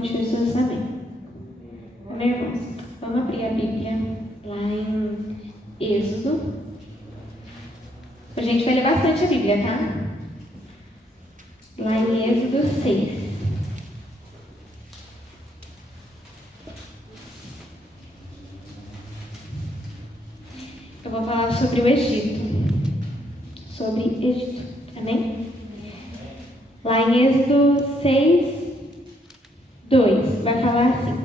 nome de Jesus, amém. Amém, irmãos? Vamos abrir a Bíblia lá em Êxodo. A gente vai ler bastante a Bíblia, tá? Lá em Êxodo 6. Eu vou falar sobre o Egito. Sobre Egito, amém? Lá em Êxodo 6, 2, vai falar assim: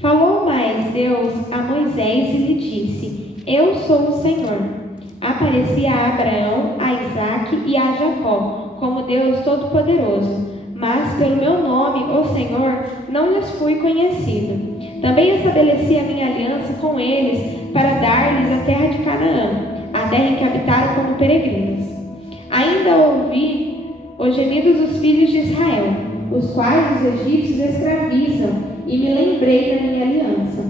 Falou mais Deus a Moisés e lhe disse: Eu sou o Senhor. Apareci a Abraão, a Isaque e a Jacó, como Deus Todo-Poderoso, mas pelo meu nome, o Senhor, não lhes fui conhecido. Também estabeleci a minha aliança com eles para dar-lhes a terra de Canaã, a terra em que habitaram como peregrinos. Ainda ouvi os gemidos dos filhos de Israel, os quais os egípcios escravizam, e me lembrei da minha aliança.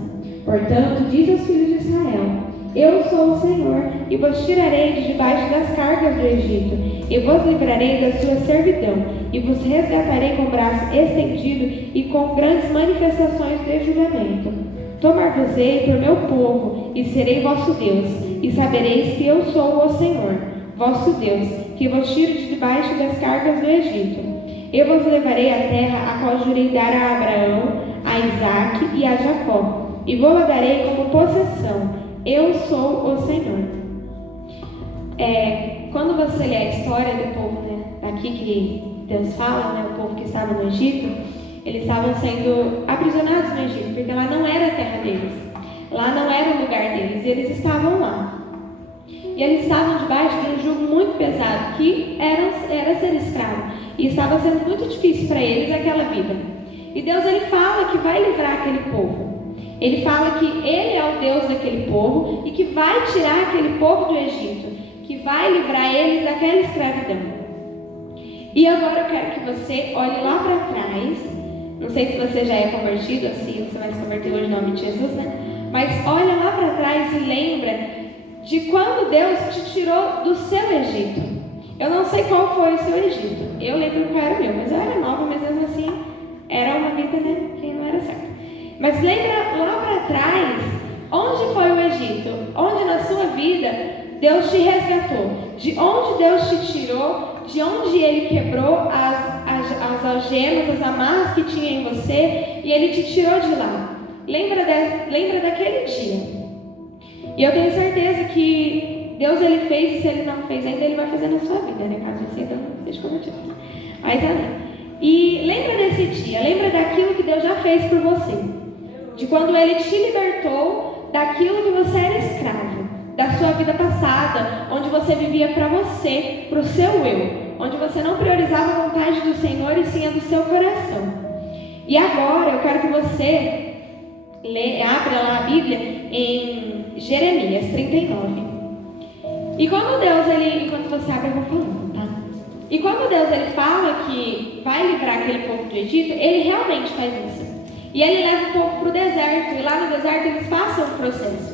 Portanto, diz aos filhos de Israel: Eu sou o Senhor, e vos tirarei de debaixo das cargas do Egito, e vos livrarei da sua servidão, e vos resgatarei com braço estendido e com grandes manifestações de julgamento. Tomar-vos-ei por meu povo, e serei vosso Deus, e sabereis que eu sou o Senhor, vosso Deus, que vos tiro de debaixo das cargas do Egito. Eu vos levarei à terra a qual jurei dar a Abraão, a Isaque e a Jacó, e vou-la darei como possessão. Eu sou o Senhor. Quando você lê a história do povo, daqui que Deus fala, o povo que estava no Egito, eles estavam sendo aprisionados no Egito, porque lá não era a terra deles, lá não era o lugar deles, e eles estavam lá. E eles estavam debaixo de um jugo muito pesado, que era ser escravo, e estava sendo muito difícil para eles aquela vida. E Deus, ele fala que vai livrar aquele povo. Ele fala que ele é o Deus daquele povo e que vai tirar aquele povo do Egito, que vai livrar eles daquela escravidão. E agora eu quero que você olhe lá para trás. Não sei se você já é convertido, assim, você vai se converter hoje em nome de Jesus, Mas olha lá para trás e lembra de quando Deus te tirou do seu Egito. Eu não sei qual foi o seu Egito. Eu lembro qual era o meu, mas eu era nova, mas mesmo assim era uma vida, que não era certa. Mas lembra lá para trás, onde foi o Egito? Onde na sua vida Deus te resgatou? De onde Deus te tirou? De onde Ele quebrou as algemas, as amarras que tinha em você e Ele te tirou de lá? Lembra daquele dia? E eu tenho certeza que Deus Ele fez, e se Ele não fez ainda, Ele vai fazer na sua vida, caso você ainda não esteja convertido. Mas amém. E lembra desse dia, lembra daquilo que Deus já fez por você. De quando Ele te libertou daquilo que você era escravo, da sua vida passada, onde você vivia para você, para o seu eu, onde você não priorizava a vontade do Senhor e sim a do seu coração. E agora eu quero que você abra lá a Bíblia em Jeremias 39. E quando Deus, enquanto você abre, eu vou falando, tá? E quando Deus ele fala que vai livrar aquele povo do Egito, Ele realmente faz isso. E Ele leva o povo para o deserto, e lá no deserto eles passam um processo.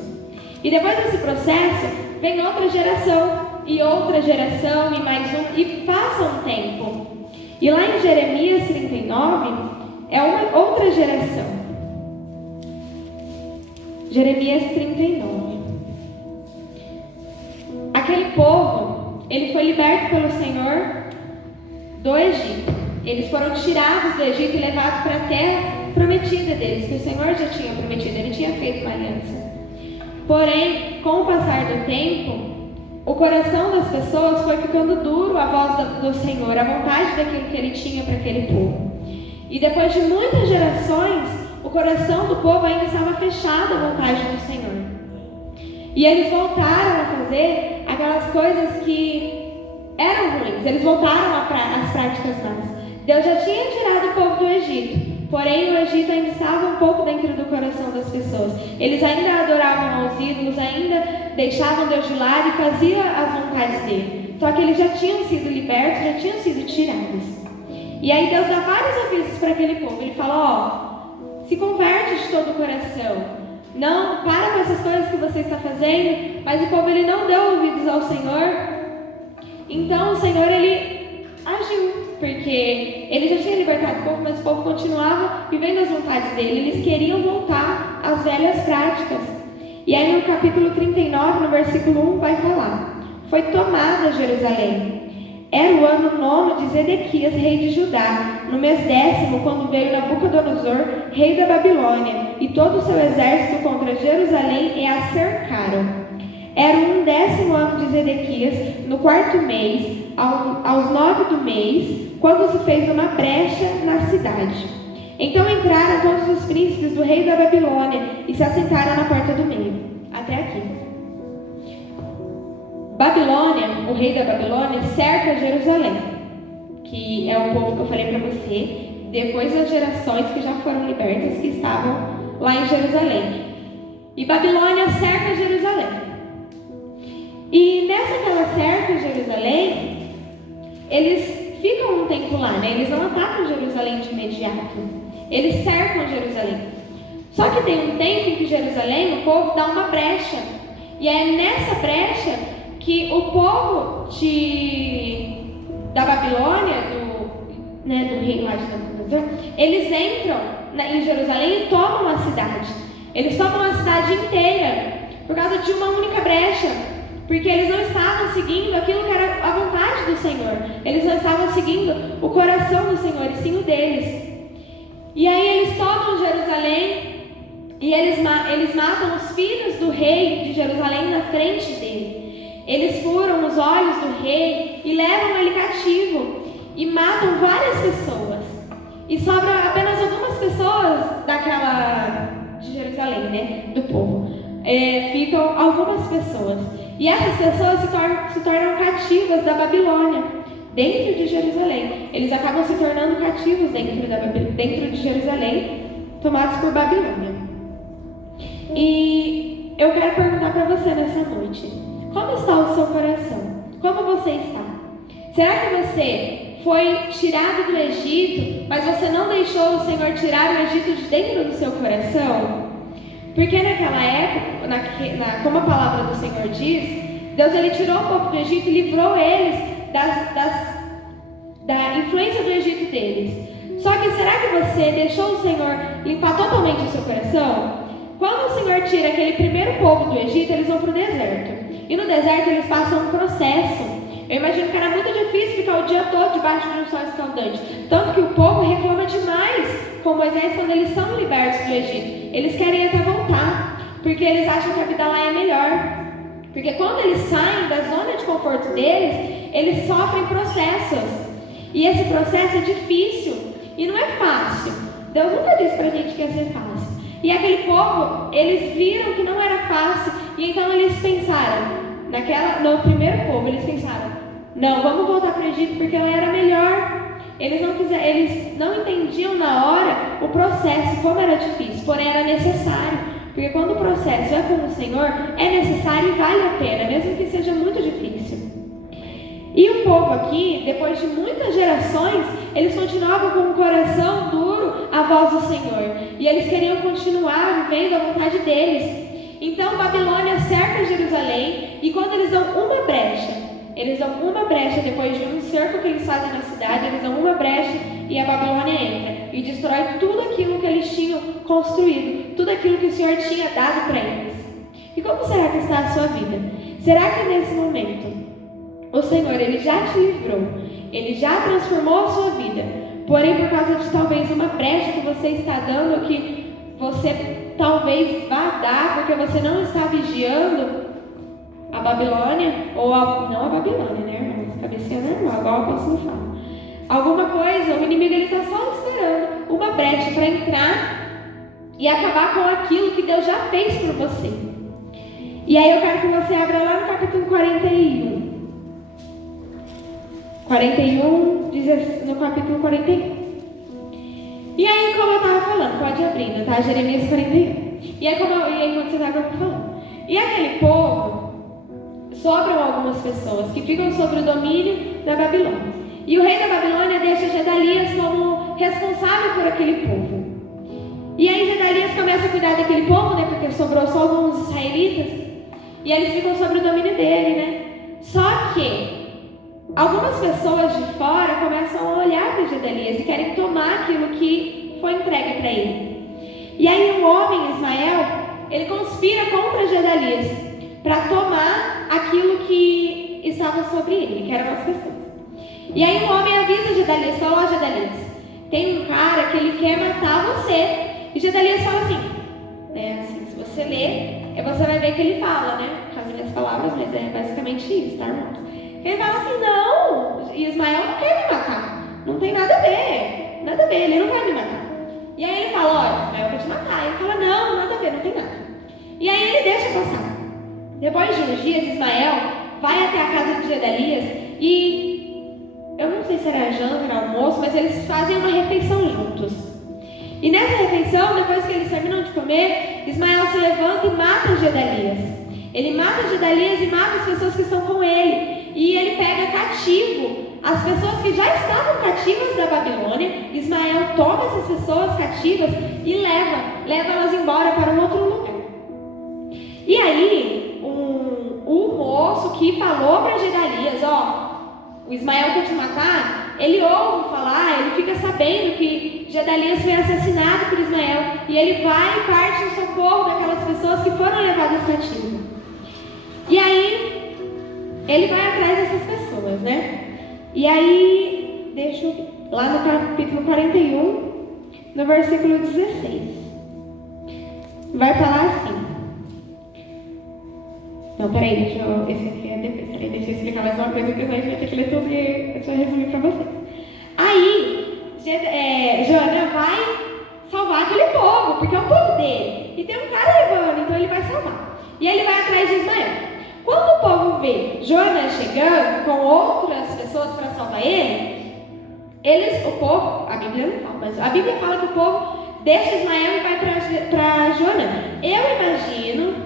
E depois desse processo, vem outra geração, e mais um, e passa um tempo. E lá em Jeremias 39, é uma outra geração. Jeremias 39. Aquele povo, ele foi liberto pelo Senhor do Egito. Eles foram tirados do Egito e levados para a terra prometida deles, que o Senhor já tinha prometido, Ele tinha feito uma aliança. Porém, com o passar do tempo, o coração das pessoas foi ficando duro à voz do Senhor, à vontade daquilo que Ele tinha para aquele povo. E depois de muitas gerações, o coração do povo ainda estava fechado à vontade do Senhor. E eles voltaram a fazer aquelas coisas que eram ruins, eles voltaram às práticas más. Deus já tinha tirado o povo do Egito, porém o Egito ainda estava um pouco dentro do coração das pessoas. Eles ainda adoravam aos ídolos, ainda deixavam Deus de lado e faziam as vontades dele. Só que eles já tinham sido libertos, já tinham sido tirados. E aí Deus dá vários avisos para aquele povo. Ele fala, se converte de todo o coração. Não, para com essas coisas que você está fazendo. Mas o povo ele não deu ouvidos ao Senhor. Então o Senhor ele agiu, porque ele já tinha libertado o povo, mas o povo continuava vivendo as vontades dele. Eles queriam voltar às velhas práticas. E aí no capítulo 39, no versículo 1, vai falar: foi tomada Jerusalém. Era o ano 9 de Zedequias, rei de Judá, no mês 10º, quando veio Nabucodonosor, rei da Babilônia, e todo o seu exército contra Jerusalém, e a cercaram. Era o 10º ano de Zedequias, no 4º mês, aos 9 do mês, quando se fez uma brecha na cidade. Então entraram todos os príncipes do rei da Babilônia e se assentaram na porta do meio. Até aqui. Babilônia, o rei da Babilônia, cerca Jerusalém, que é o povo que eu falei para você, depois das gerações que já foram libertas, que estavam lá em Jerusalém. E Babilônia cerca Jerusalém. E nessa que ela cerca Jerusalém, eles ficam um tempo lá, né? Eles não atacam Jerusalém de imediato. Eles cercam Jerusalém. Só que tem um tempo em que Jerusalém, o povo dá uma brecha. E é nessa brecha que o povo da Babilônia, do rei lá de Nabucodonosor, eles entram em Jerusalém e tomam a cidade. Eles tomam a cidade inteira por causa de uma única brecha. Porque eles não estavam seguindo aquilo que era a vontade do Senhor. Eles não estavam seguindo o coração do Senhor, e sim o deles. E aí eles tomam Jerusalém e eles matam os filhos do rei de Jerusalém na frente dele. Eles furam os olhos do rei e levam ele cativo e matam várias pessoas. E sobram apenas algumas pessoas de Jerusalém, né? Do povo. Ficam algumas pessoas. E essas pessoas se tornam cativas da Babilônia, dentro de Jerusalém. Eles acabam se tornando cativos dentro de Jerusalém, tomados por Babilônia. E eu quero perguntar para você nessa noite: como está o seu coração? Como você está? Será que você foi tirado do Egito, mas você não deixou o Senhor tirar o Egito de dentro do seu coração? Porque naquela época, como a palavra do Senhor diz, Deus ele tirou o povo do Egito e livrou eles da influência do Egito deles. Só que será que você deixou o Senhor limpar totalmente o seu coração? Quando o Senhor tira aquele primeiro povo do Egito, eles vão para o deserto. E no deserto eles passam um processo. Eu imagino que era muito difícil ficar o dia todo debaixo de um sol escaldante. Tanto que o povo reclama demais com Moisés quando eles são libertos do Egito. Eles querem até voltar, porque eles acham que a vida lá é melhor. Porque quando eles saem da zona de conforto deles, eles sofrem processos. E esse processo é difícil e não é fácil. Deus nunca disse pra gente que ia ser fácil. E aquele povo, eles viram que não era fácil, e então eles pensaram, no primeiro povo, eles pensaram: não, vamos voltar para o Egito porque lá era melhor. Eles não entendiam na hora o processo, como era difícil, porém era necessário. Porque quando o processo é com o Senhor, é necessário e vale a pena, mesmo que seja muito difícil. E o povo aqui, depois de muitas gerações, eles continuavam com o coração duro à voz do Senhor. E eles queriam continuar vivendo a vontade deles. Então Babilônia cerca Jerusalém, e quando eles dão uma brecha depois de um cerco que eles fazem na cidade, eles dão uma brecha e a Babilônia entra e destrói tudo aquilo que eles tinham construído, tudo aquilo que o Senhor tinha dado para eles. E como será que está a sua vida? Será que nesse momento o Senhor ele já te livrou, ele já transformou a sua vida, porém por causa de talvez uma brecha que você está dando, que você talvez vá dar porque você não está vigiando a Babilônia, ou não a Babilônia, né, irmãos? Cabecinha normal, igual o apóstolo fala. Alguma coisa, o inimigo ele está só esperando uma brecha para entrar e acabar com aquilo que Deus já fez por você. E aí eu quero que você abra lá no capítulo 41. 41, diz no capítulo 41. E aí, como eu estava falando, pode ir abrindo, tá? Jeremias 41. E aí, quando você estava falando. E aquele povo, sobram algumas pessoas que ficam sob o domínio da Babilônia. E o rei da Babilônia deixa Gedalias como responsável por aquele povo. E aí Gedalias começa a cuidar daquele povo, né? Porque sobrou só alguns israelitas. E eles ficam sob o domínio dele, né? Só que algumas pessoas de fora começam a olhar para Gedalias e querem tomar aquilo que foi entregue para ele. E aí o homem, Ismael, ele conspira contra Gedalias para tomar aquilo que estava sobre ele, que eram as pessoas. E aí o homem avisa Gedalias, fala: ó, Gedalias, tem um cara que ele quer matar você. E Gedalias fala assim, se você ler, você vai ver que ele fala, né? Com as minhas palavras, mas é basicamente isso, tá, irmãos? Ele fala assim: não, Ismael não quer me matar, não tem nada a ver, ele não vai me matar. E aí ele fala: ó, Ismael quer te matar. Ele fala: não, nada a ver, não tem nada. E aí ele deixa passar. Depois de uns dias, Ismael vai até a casa de Gedalias e eu não sei se era janta, era almoço, mas eles fazem uma refeição juntos. E nessa refeição, depois que eles terminam de comer, Ismael se levanta e mata Gedalias. Ele mata Gedalias e mata as pessoas que estão com ele. E ele pega cativo as pessoas que já estavam cativas da Babilônia. Ismael toma essas pessoas cativas e leva elas embora para um outro lugar. E aí, o moço que falou para Gedalias: ó, o Ismael quer te matar, ele ouve falar, ele fica sabendo que Gedalias foi assassinado por Ismael, e ele vai e parte em socorro daquelas pessoas que foram levadas cativas. E aí, ele vai atrás dessas pessoas, né? E aí, deixa eu ver, lá no capítulo 41, no versículo 16, vai falar assim. Não, peraí, esse aqui é depois, peraí, deixa eu explicar mais uma coisa, porque a gente vai ter que ler tudo e eu vou resumir para vocês. Aí, Joanã vai salvar aquele povo, porque é o povo dele. E tem um cara levando, então ele vai salvar. E aí ele vai atrás de Ismael. Quando o povo vê Joanã chegando com outras pessoas para salvar ele, o povo, a Bíblia não fala, mas a Bíblia fala que o povo deixa Ismael e vai para Joanã.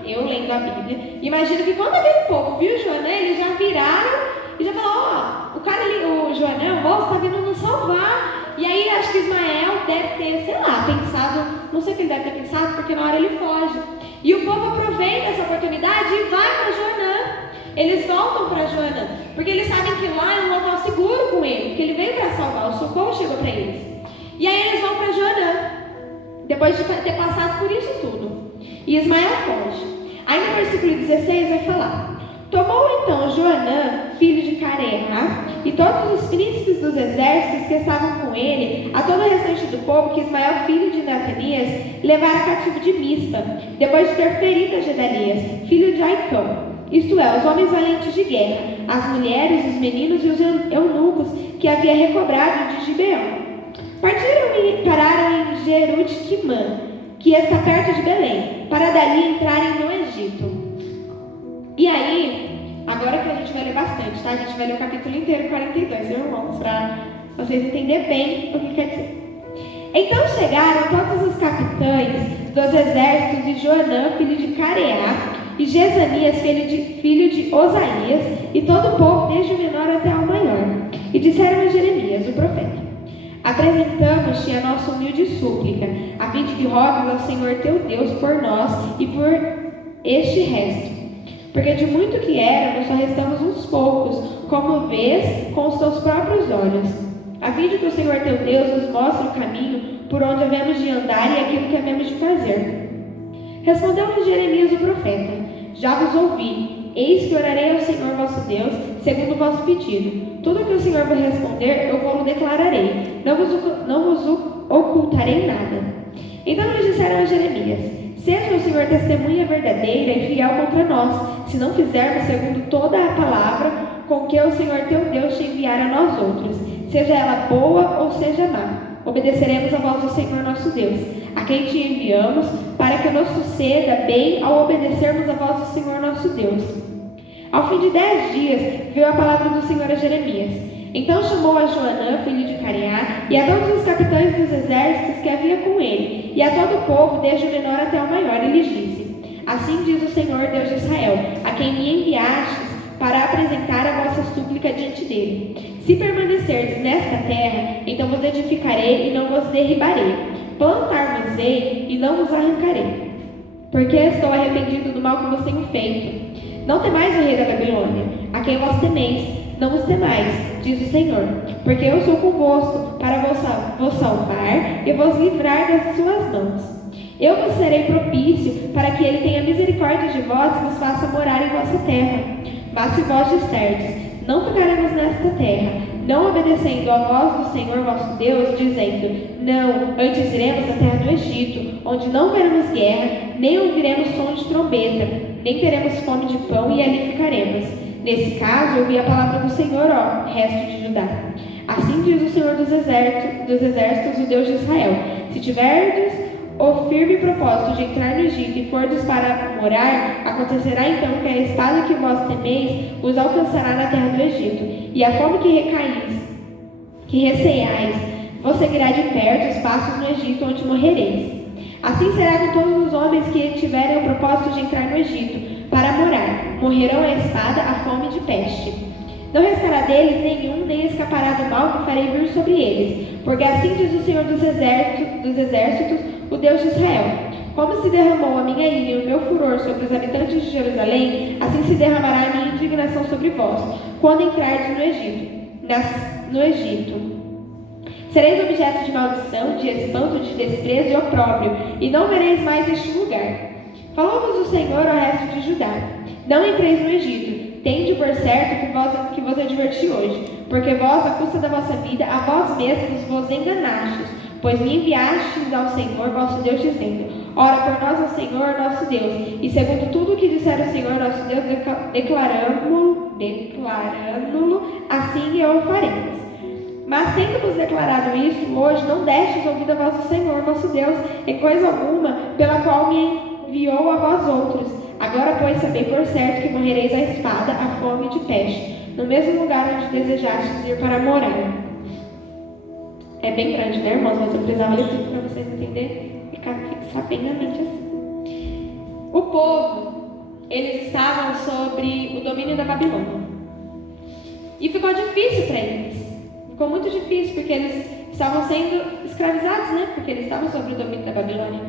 Eu lendo a Bíblia, imagino que quando aquele povo viu Joanã, eles já viraram e já falaram: ó, o cara ali, o Joanã, o moço, está vindo nos salvar. E aí acho que Ismael deve ter, sei lá, pensado, não sei o que ele deve ter pensado, porque na hora ele foge. E o povo aproveita essa oportunidade e vai para Joanã. Eles voltam para Joanã, porque eles sabem que lá é um local seguro com ele, porque ele veio para salvar, o socorro chegou para eles. E aí eles vão para Joanã, depois de ter passado por isso tudo. E Ismael foge. Aí no versículo 16 vai falar: tomou então Joanã, filho de Careá, e todos os príncipes dos exércitos que estavam com ele, a todo o restante do povo que Ismael, filho de Netanias, levara cativo de Mispa, depois de ter ferido a Gedalias, filho de Aicão, isto é, os homens valentes de guerra, as mulheres, os meninos e os eunucos que havia recobrado de Gibeão. Partiram e pararam em Jerute-Quimã, que está perto de Belém, para dali entrarem no Egito. E aí, agora que a gente vai ler bastante, tá? A gente vai ler o capítulo inteiro, 42, viu, irmãos? Para vocês entenderem bem o que quer dizer. Então chegaram todos os capitães dos exércitos de Joanã, filho de Careá, e Jezanias, filho de Osaías, e todo o povo, desde o menor até o maior. E disseram a Jeremias, o profeta: apresentamos-te a nossa humilde súplica, a fim de que rogues ao Senhor teu Deus por nós e por este resto. Porque de muito que éramos, só restamos uns poucos, como vês com os teus próprios olhos. A fim de que o Senhor teu Deus nos mostre o caminho por onde havemos de andar e aquilo que havemos de fazer. Respondeu-lhe Jeremias o profeta: já vos ouvi, eis que orarei ao Senhor vosso Deus, segundo o vosso pedido. Tudo que o Senhor vos responder, eu vou-lo declararei, não vos ocultarei nada. Então eles disseram a Jeremias: seja o Senhor testemunha verdadeira e fiel contra nós, se não fizermos segundo toda a palavra com que o Senhor teu Deus te enviar a nós outros, seja ela boa ou seja má. Obedeceremos a voz do Senhor nosso Deus, a quem te enviamos, para que nos suceda bem ao obedecermos a voz do Senhor nosso Deus. Ao fim de 10 dias, veio a palavra do Senhor a Jeremias. Então chamou a Joanã, filho de Careá, e a todos os capitães dos exércitos que havia com ele, e a todo o povo, desde o menor até o maior, e lhes disse: assim diz o Senhor Deus de Israel, a quem me enviastes para apresentar a vossa súplica diante dele. Se permanecerdes nesta terra, então vos edificarei e não vos derribarei. Plantar-vos-ei e não vos arrancarei. Porque estou arrependido do mal que vos tenho feito. Não temais o rei da Babilônia, a quem vós temeis. não vos temais, diz o Senhor, porque eu sou convosco para vos salvar e vos livrar das suas mãos. Eu vos serei propício para que ele tenha misericórdia de vós e vos faça morar em vossa terra. Mas se vós disserdes, não ficaremos nesta terra, não obedecendo à voz do Senhor vosso Deus, dizendo, não, antes iremos à terra do Egito, onde não veremos guerra, nem ouviremos som de trombeta, nem teremos fome de pão e ali ficaremos. Nesse caso, ouvi a palavra do Senhor, ó, resto de Judá. Assim diz o Senhor dos exércitos, o Deus de Israel, se tiverdes o firme propósito de entrar no Egito e fordes para morar, acontecerá então que a espada que vós temeis os alcançará na terra do Egito, e a fome que receiais, vos seguirá de perto os passos no Egito, onde morrereis. Assim será com todos os homens que tiverem o propósito de entrar no Egito, para morar. Morrerão a espada, a fome de peste. Não restará deles nenhum, nem escapará do mal que farei vir sobre eles, porque assim diz o Senhor dos exércitos, o Deus de Israel. Como se derramou a minha ira e o meu furor sobre os habitantes de Jerusalém, assim se derramará a minha indignação sobre vós, quando entrardes no Egito. Sereis objeto de maldição, de espanto, de desprezo e opróbrio, e não vereis mais este lugar. Falou-vos o Senhor ao resto de Judá: não entreis no Egito, tende por certo que vos adverti hoje, porque vós, à custa da vossa vida, a vós mesmos vos enganastes, pois me enviastes ao Senhor vosso Deus, dizendo, ora por nós ao Senhor nosso Deus, e segundo tudo o que disser o Senhor nosso Deus, declaramo-lo, assim eu o faremos. Mas tendo-vos declarado isso, hoje não destes ouvido a voz do Senhor nosso Deus, em coisa alguma, pela qual me enviou a vós outros. Agora, pois, sabei por certo que morrereis à espada, à fome e de peste, no mesmo lugar onde desejastes ir para morar. É bem grande, né, irmãos? Mas eu precisava ler tudo para vocês entenderem e fixar bem na mente assim. O povo, eles estavam sobre o domínio da Babilônia. E ficou difícil para eles. Ficou muito difícil, porque eles estavam sendo escravizados, né? Porque eles estavam sobre o domínio da Babilônia.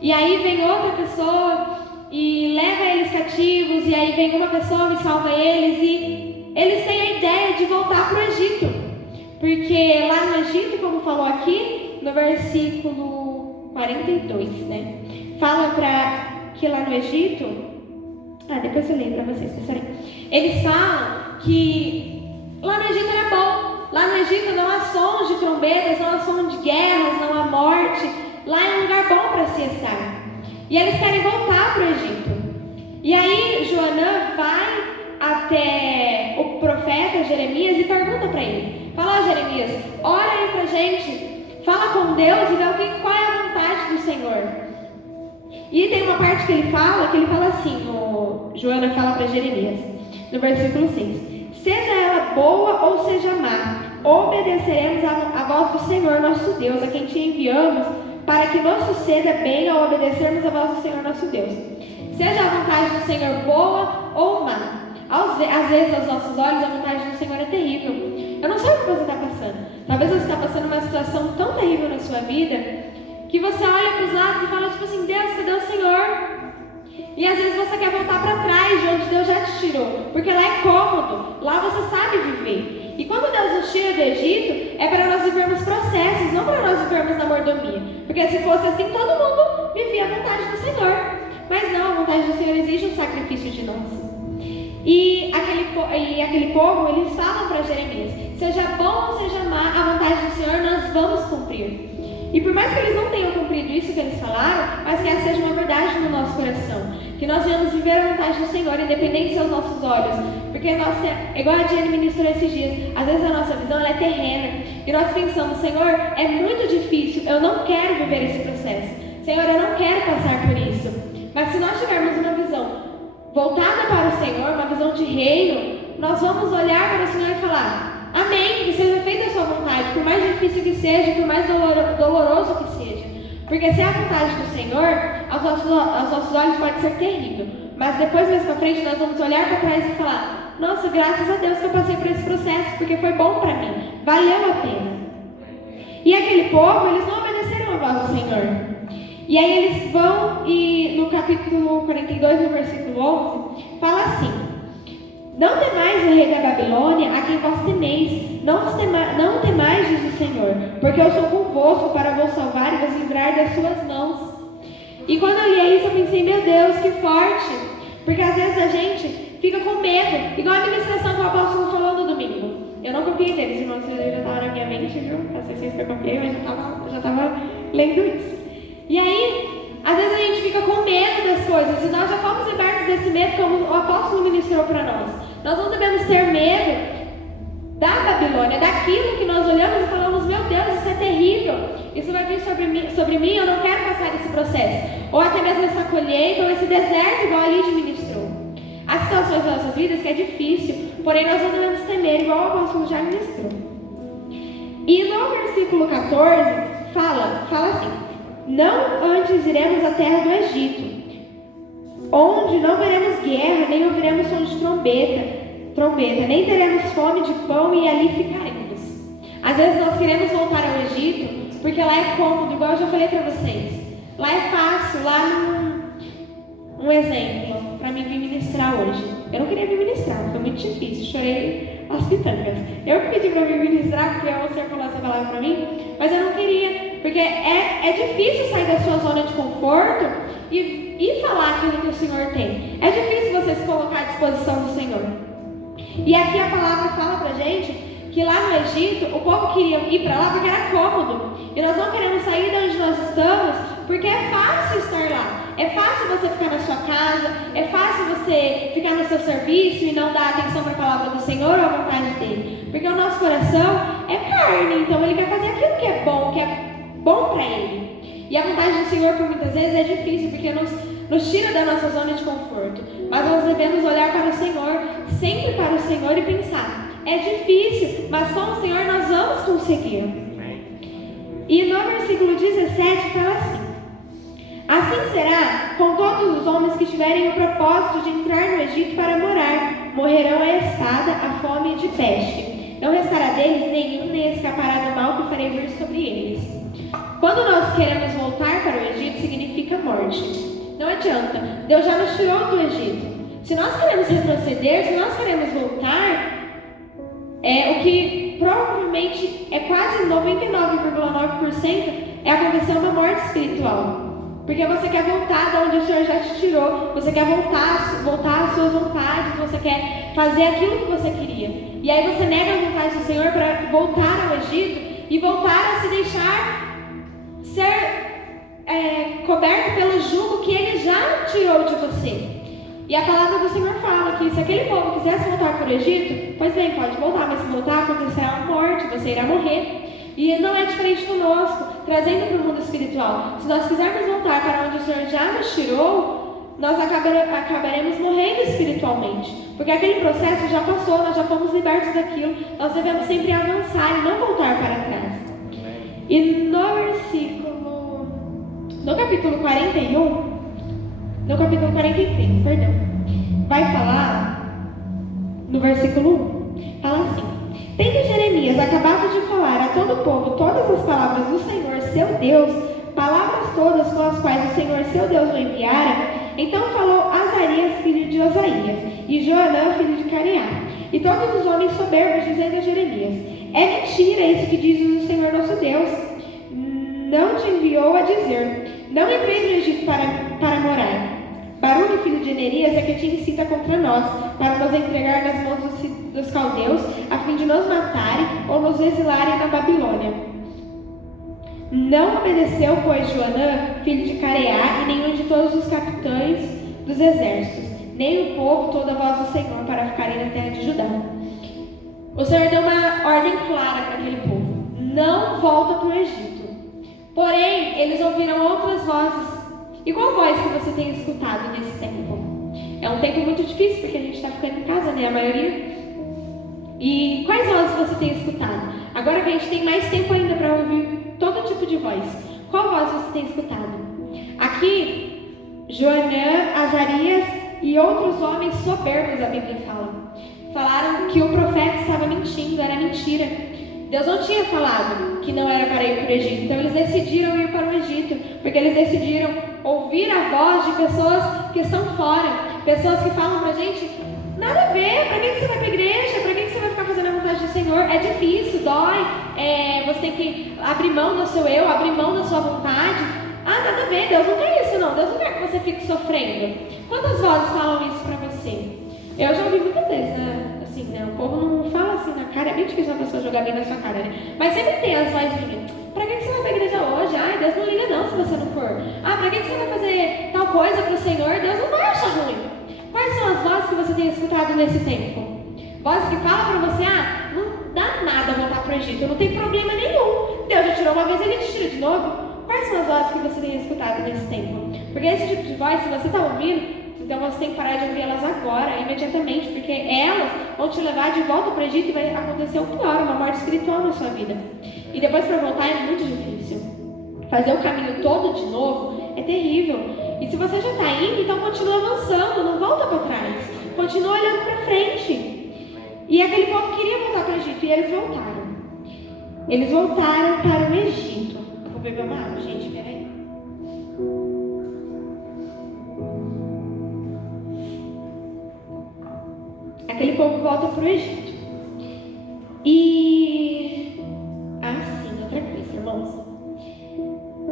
E aí vem outra pessoa e leva eles cativos, e aí vem uma pessoa e salva eles, e eles têm a ideia de voltar para o Egito. Porque lá no Egito, como falou aqui, no versículo 42, né? Fala que lá no Egito... depois eu leio para vocês, pessoal. Eles falam que lá no Egito era bom. Lá no Egito não há sons de trombetas, não há som de guerras, não há morte. Lá é um lugar bom para se estar. E eles querem voltar para o Egito. E aí Joanã vai até o profeta Jeremias e pergunta para ele. Fala, Jeremias, ora aí pra gente, fala com Deus e vê qual é a vontade do Senhor. E tem uma parte que ele fala assim, Joana fala para Jeremias, no versículo 6. Seja ela boa ou seja má, obedeceremos a voz do Senhor nosso Deus, a quem te enviamos, para que nos suceda bem ao obedecermos a voz do Senhor nosso Deus. Seja a vontade do Senhor boa ou má. Às vezes, aos nossos olhos, a vontade do Senhor é terrível. Eu não sei o que você está passando. Talvez você está passando uma situação tão terrível na sua vida, que você olha para os lados e fala tipo assim, Deus, cadê o Senhor? E às vezes você quer voltar para trás, de onde Deus já te tirou, porque lá é cômodo, lá você sabe viver. E quando Deus nos tira do Egito, é para nós vivermos processos, não para nós vivermos na mordomia. Porque se fosse assim, todo mundo vivia a vontade do Senhor. Mas não, a vontade do Senhor exige um sacrifício de nós. E aquele povo, eles falam para Jeremias, seja bom ou seja má, a vontade do Senhor nós vamos cumprir. E por mais que eles não tenham cumprido isso que eles falaram, mas que essa seja uma verdade no nosso coração, que nós venhamos viver a vontade do Senhor, independente dos nossos olhos. Porque nós, igual a Jenny ministrou esses dias, às vezes a nossa visão ela é terrena, e nós pensamos, Senhor, é muito difícil, eu não quero viver esse processo. Senhor, eu não quero passar por isso. Mas se nós tivermos uma visão voltada para o Senhor, uma visão de reino, nós vamos olhar para o Senhor e falar, amém, que seja feita a sua vontade, por mais difícil que seja, por mais doloroso que seja. Porque se é a vontade do Senhor, aos nossos olhos pode ser terrível. Mas depois, mais para frente, nós vamos olhar para trás e falar, nossa, graças a Deus que eu passei por esse processo, porque foi bom para mim, valeu a pena. E aquele povo, eles não obedeceram a voz do Senhor. E aí eles vão e no capítulo 42, no versículo 11, fala assim, Não temais o rei da Babilônia, a quem vós temeis. Não temais, diz o Senhor, porque eu sou convosco para vos salvar e vos livrar das suas mãos. E quando eu li isso, eu pensei, meu Deus, que forte. Porque às vezes a gente fica com medo, igual a ministração que o apóstolo falou no domingo. Eu não copiei deles, irmãos, já estava na minha mente, viu? Não sei se vocês que eu copiei, mas eu já estava lendo isso. E aí, às vezes a gente fica com medo das coisas, e nós já fomos libertos desse medo, como o apóstolo ministrou para nós. Nós não devemos ter medo da Babilônia, daquilo que nós olhamos e falamos, meu Deus, isso é terrível, isso vai vir sobre mim, eu não quero passar esse processo. Ou até mesmo essa colheita, ou esse deserto, igual a Lídia ministrou. Há situações das nossas vidas que é difícil, porém nós não devemos temer, igual o apóstolo já ministrou. E no versículo 14, fala assim, não antes iremos à terra do Egito, onde não veremos guerra, nem ouviremos som de trombeta, nem teremos fome de pão e ali ficaremos. Às vezes nós queremos voltar ao Egito, porque lá é cômodo, igual eu já falei para vocês. Lá é fácil, um exemplo para mim vir ministrar hoje. Eu não queria vir ministrar, foi muito difícil, chorei as pitangas. Eu que pedi para vir ministrar, porque o Senhor falou essa palavra para mim, mas eu não queria, porque é difícil sair da sua zona de conforto e falar aquilo que o Senhor tem. É difícil você se colocar à disposição do Senhor. E aqui a palavra fala pra gente que lá no Egito, o povo queria ir para lá porque era cômodo. E nós não queremos sair de onde nós estamos porque é fácil estar lá. É fácil você ficar na sua casa, é fácil você ficar no seu serviço e não dar atenção para a palavra do Senhor ou à vontade dele. Porque o nosso coração é carne, então ele quer fazer aquilo que é bom para ele. E a vontade do Senhor, por muitas vezes, é difícil, porque nos tira da nossa zona de conforto. Mas nós devemos olhar para o Senhor, sempre para o Senhor e pensar, é difícil, mas com o Senhor nós vamos conseguir. E no versículo 17 fala assim será com todos os homens que tiverem o propósito de entrar no Egito para morar. Morrerão a espada, a fome e de peste. Não restará deles nenhum, nem escapará do mal que farei vir sobre eles. Quando nós queremos voltar para o Egito, significa morte. Não adianta. Deus já nos tirou do Egito. Se nós queremos retroceder, se nós queremos voltar, o que provavelmente é quase 99,9% é acontecer uma morte espiritual. Porque você quer voltar de onde o Senhor já te tirou, você quer voltar às suas vontades, você quer fazer aquilo que você queria. E aí você nega a vontade do Senhor para voltar ao Egito e voltar a se deixar ser coberto pelo jugo que Ele já tirou de você. E a palavra do Senhor fala que se aquele povo quisesse voltar para o Egito, pois bem, pode voltar, mas se voltar acontecerá uma morte, você irá morrer. E não é diferente conosco, trazendo para o mundo espiritual. Se nós quisermos voltar para onde o Senhor já nos tirou, nós acabaremos morrendo espiritualmente. Porque aquele processo já passou, nós já fomos libertos daquilo. Nós devemos sempre avançar e não voltar para trás. E no capítulo 43, vai falar, no versículo 1, fala assim: tendo Jeremias acabado de falar a todo o povo todas as palavras do Senhor seu Deus, palavras todas com as quais o Senhor seu Deus o enviara, então falou Azarias, filho de Osaías, e Joanã, filho de Careá, e todos os homens soberbos, dizendo a Jeremias: é mentira isso que diz o Senhor nosso Deus. Não te enviou a dizer: não entreis no Egito para morar. Baruque, filho de Nerias, é que te incita contra nós, para nos entregar nas mãos dos caldeus, a fim de nos matarem ou nos exilarem na Babilônia. Não obedeceu, pois, Joanã, filho de Careá, e nenhum de todos os capitães dos exércitos, nem o povo, toda a voz do Senhor, para ficarem na terra de Judá. O Senhor deu uma ordem clara para aquele povo: não volta para o Egito. Porém, eles ouviram outras vozes. E qual voz que você tem escutado nesse tempo? É um tempo muito difícil, porque a gente está ficando em casa, né? A maioria. E quais vozes você tem escutado? Agora que a gente tem mais tempo ainda para ouvir todo tipo de voz. Qual voz você tem escutado? Aqui, Joanã, Azarias e outros homens soberbos, a Bíblia fala. Falaram que o profeta estava mentindo, era mentira. Deus não tinha falado que não era para ir para o Egito. Então eles decidiram ir para o Egito, porque eles decidiram ouvir a voz de pessoas que estão fora, pessoas que falam para a gente: Nada a ver. Para que você vai para a igreja? Para que você vai ficar fazendo a vontade do Senhor? É difícil, dói. Você tem que abrir mão do seu eu, abrir mão da sua vontade. Ah, nada a ver. Deus não quer isso, não. Deus não quer que você fique sofrendo. Quantas vozes falam isso para você? Eu já ouvi muitas vezes, né? Assim, né? O povo não fala assim na cara. É bem difícil uma pessoa jogar bem na sua cara, né? Mas sempre tem as vozinhas. Pra que você vai pra igreja hoje? Ai, Deus não liga não se você não for. Ah, pra que você vai fazer tal coisa pro Senhor? Deus não vai achar ruim. Quais são as vozes que você tem escutado nesse tempo? Vozes que falam pra você, não dá nada voltar pro Egito, não tem problema nenhum. Deus já tirou uma vez, Ele te tira de novo. Quais são as vozes que você tem escutado nesse tempo? Porque esse tipo de voz, se você está ouvindo, então você tem que parar de ouvir elas agora, imediatamente, porque elas vão te levar de volta para o Egito e vai acontecer o pior, uma morte espiritual na sua vida. E depois para voltar é muito difícil. Fazer o caminho todo de novo é terrível. E se você já está indo, então continua avançando, não volta para trás. Continua olhando para frente. E aquele povo queria voltar para o Egito e eles voltaram. Eles voltaram para o Egito. Vou beber uma água, gente, peraí. Aquele povo volta para o Egito. E sim, outra coisa, irmãos.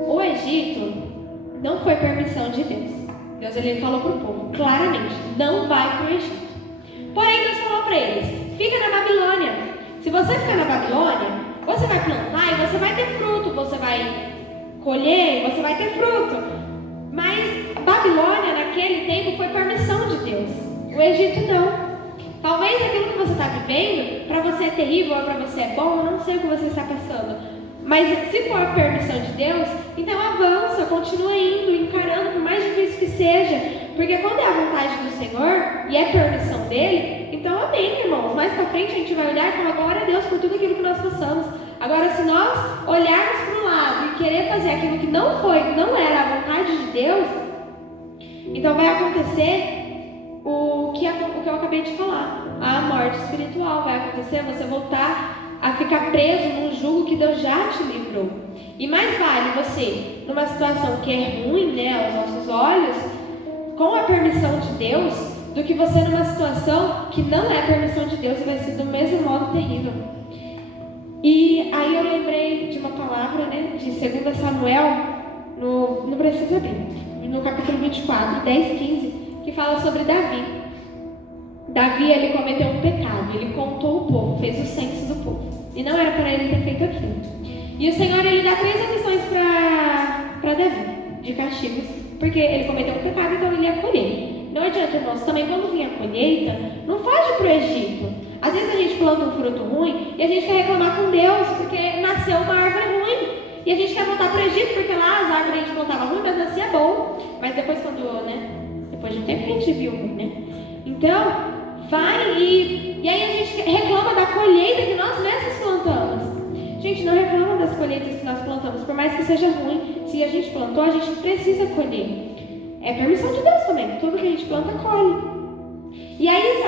O Egito não foi permissão de Deus. Deus ele falou para o povo, claramente, não vai para o Egito. Porém, Deus falou para eles, fica na Babilônia. Se você ficar na Babilônia, você vai plantar e você vai ter fruto, você vai colher e você vai ter fruto. Mas Babilônia, naquele tempo, foi permissão de Deus. O Egito não. Talvez aquilo que você está vivendo, para você é terrível ou para você é bom, eu não sei o que você está passando. Mas se for a permissão de Deus, então avança, continua indo, encarando, por mais difícil que seja. Porque quando é a vontade do Senhor e é permissão dele, então amém, irmãos. Mais para frente a gente vai olhar e falar glória a Deus por tudo aquilo que nós passamos. Agora, se nós olharmos para um lado e querer fazer aquilo que não era a vontade de Deus, então vai acontecer o que eu acabei de falar, a morte espiritual. Vai acontecer você voltar a ficar preso num jugo que Deus já te livrou. E mais vale você, numa situação que é ruim, né, aos nossos olhos, com a permissão de Deus, do que você numa situação que não é a permissão de Deus e vai ser do mesmo modo terrível. E aí eu lembrei de uma palavra, né, de 2 Samuel, não precisa abrir, no capítulo 24, 10, 15, que fala sobre Davi. Davi, ele cometeu um pecado, ele contou o povo, fez o censo do povo. E não era para ele ter feito aquilo. E o Senhor, ele dá 3 opções para Davi, de castigos, porque ele cometeu um pecado, então ele ia colher. Não adianta, irmãos, também quando vinha a colheita, não foge para o Egito. Às vezes a gente planta um fruto ruim e a gente quer reclamar com Deus, porque nasceu uma árvore ruim. E a gente quer voltar para o Egito, porque lá as árvores a gente plantava ruim, mas nascia bom. Mas depois depois de um tempo a gente viu, né? Então, vai e aí a gente reclama da colheita que nós mesmos plantamos. Gente, não reclama das colheitas que nós plantamos, por mais que seja ruim. Se a gente plantou, a gente precisa colher. É permissão de Deus também, tudo que a gente planta, colhe. E aí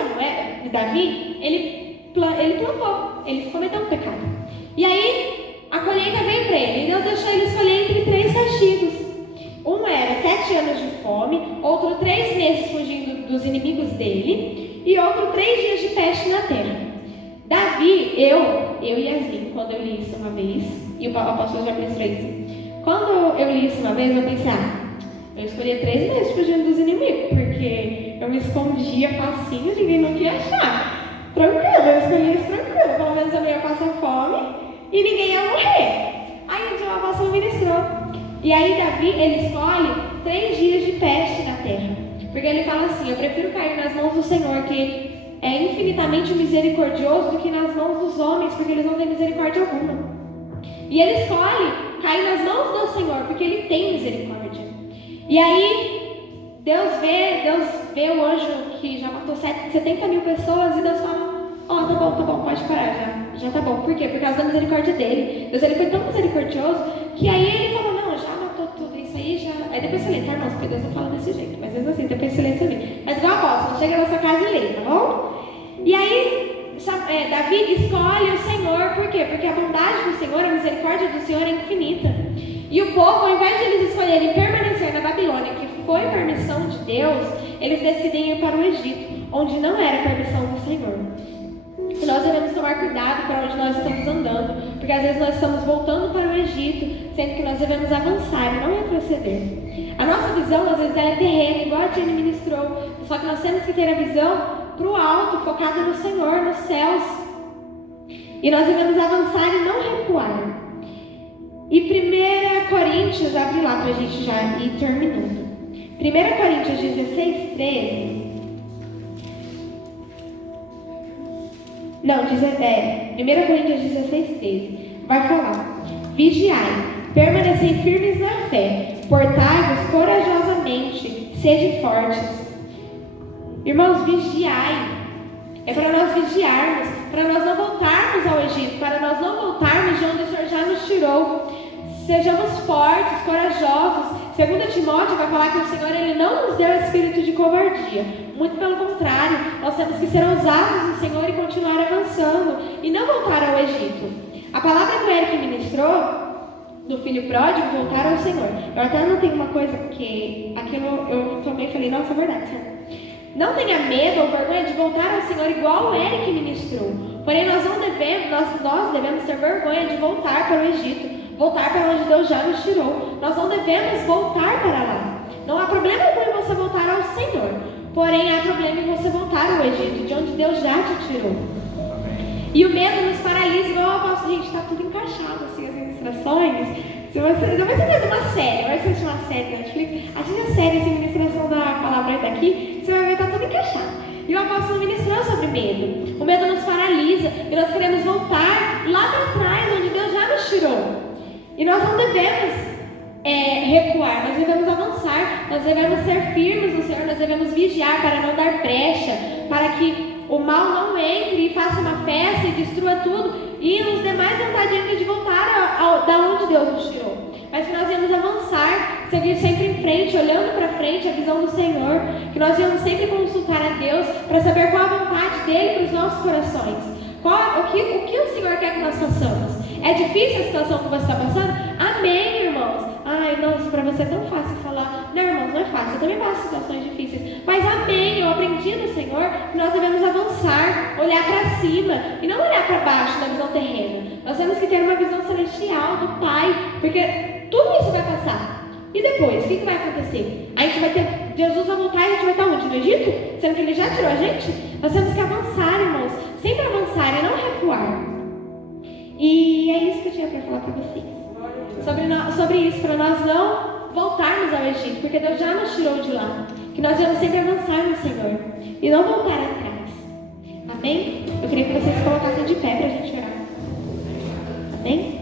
Davi, ele plantou, ele cometeu um pecado. E aí, a colheita veio para ele, e Deus deixou ele escolher entre 3 castigos. Um era 7 anos de fome, outro 3 meses fugindo dos inimigos dele, e outro 3 dias de peste na terra. Davi, eu e Yasmin, quando eu li isso uma vez, e o apóstolo já ministrou isso, quando eu li isso uma vez, eu pensei, eu escolhi 3 meses fugindo dos inimigos, porque eu me escondia facinho, ninguém não ia achar. Tranquilo, eu escolhi isso tranquilo, pelo menos eu não ia passar fome e ninguém ia morrer. Aí o apóstolo ministrou. E aí Davi, ele escolhe 3 dias de peste na terra. Porque ele fala assim, eu prefiro cair nas mãos do Senhor, que ele é infinitamente misericordioso, do que nas mãos dos homens, porque eles não têm misericórdia alguma. E ele escolhe cair nas mãos do Senhor, porque ele tem misericórdia. E aí, Deus vê o anjo que já matou 70 mil pessoas, e Deus fala, tá bom, pode parar, já tá bom. Por quê? Por causa da misericórdia dele. Deus, ele foi tão misericordioso, que aí ele falou, não, já matou tudo isso aí, já... Aí depois você lê, tá, irmãos? Porque Deus não fala desse jeito, mas mesmo assim, depois você lê isso ali. Mas igual apóstolo, chega na sua casa e lê, tá bom? E aí, Davi escolhe o Senhor, por quê? Porque a bondade do Senhor, a misericórdia do Senhor é infinita. E o povo, ao invés de eles escolherem permanecer na Babilônia, que foi permissão de Deus, eles decidem ir para o Egito. onde não era permissão do Senhor. E nós devemos tomar cuidado para onde nós estamos andando, porque às vezes nós estamos voltando para o Egito, sendo que nós devemos avançar e não retroceder. A nossa visão, às vezes, ela é terrena, igual a Jenny ministrou, só que nós temos que ter a visão para o alto, focada no Senhor, nos céus. E nós devemos avançar e não recuar. E 1 Coríntios, abre lá para a gente já ir terminando. 1 Coríntios 16, 13. Não, 1 Coríntios 16, 13. Vai falar: vigiai, permanecei firmes na fé, portai-vos corajosamente, sede fortes. Irmãos, vigiai. É para nós vigiarmos, para nós não voltarmos ao Egito, para nós não voltarmos de onde o Senhor já nos tirou. Sejamos fortes, corajosos. 2 Timóteo vai falar que o Senhor ele não nos deu espírito de covardia. Muito pelo contrário, nós temos que ser ousados no Senhor e continuar avançando e não voltar ao Egito. A palavra que o Eric ministrou do filho pródigo, voltar ao Senhor. Eu até anotei uma coisa, porque aquilo eu também falei, nossa, é verdade, Senhor. Não tenha medo ou vergonha de voltar ao Senhor igual o Eric ministrou. Porém, nós devemos ter vergonha de voltar para o Egito, voltar para onde Deus já nos tirou. Nós não devemos voltar para lá. Não há problema algum em você voltar ao Senhor. Porém, há problema em você voltar ao Egito, de onde Deus já te tirou. E o medo nos paralisa, igual eu apóstolo. Gente, está tudo encaixado, assim, as ministrações. Depois você faz uma série, vai assistir uma série na Netflix, assiste a série, assim, ministração da palavra daqui, você vai ver que está tudo encaixado. E o apóstolo ministrou sobre medo. O medo nos paralisa e nós queremos voltar lá para trás, onde Deus já nos tirou. E nós não devemos recuar, nós devemos avançar, nós devemos ser firmes no Senhor, nós devemos vigiar para não dar brecha, para que o mal não entre e faça uma festa e destrua tudo e nos dê mais vontade ainda de voltar da onde Deus nos tirou. Mas que nós devemos avançar, seguir sempre em frente, olhando para frente a visão do Senhor, que nós devemos sempre consultar a Deus para saber qual a vontade dele para os nossos corações. O que o Senhor quer que nós façamos? É difícil a situação que você está passando? Amém, irmãos. Ai, nossa, para você é tão fácil falar. Não, irmãos, não é fácil. Eu também passo situações difíceis. Mas amém, eu aprendi no Senhor que nós devemos avançar, olhar para cima e não olhar para baixo na visão terrena. Nós temos que ter uma visão celestial do Pai, porque tudo isso vai passar. E depois, o que vai acontecer? A gente vai ter, Jesus vai voltar e a gente vai estar onde? No Egito? Sendo que Ele já tirou a gente? Nós temos que avançar, irmãos. Sempre avançar e não recuar. E é isso que eu tinha para falar para vocês. Sobre isso, para nós não voltarmos ao Egito, porque Deus já nos tirou de lá. Que nós devemos sempre avançar no Senhor e não voltar atrás. Amém? Eu queria que vocês se colocassem de pé para a gente orar. Amém?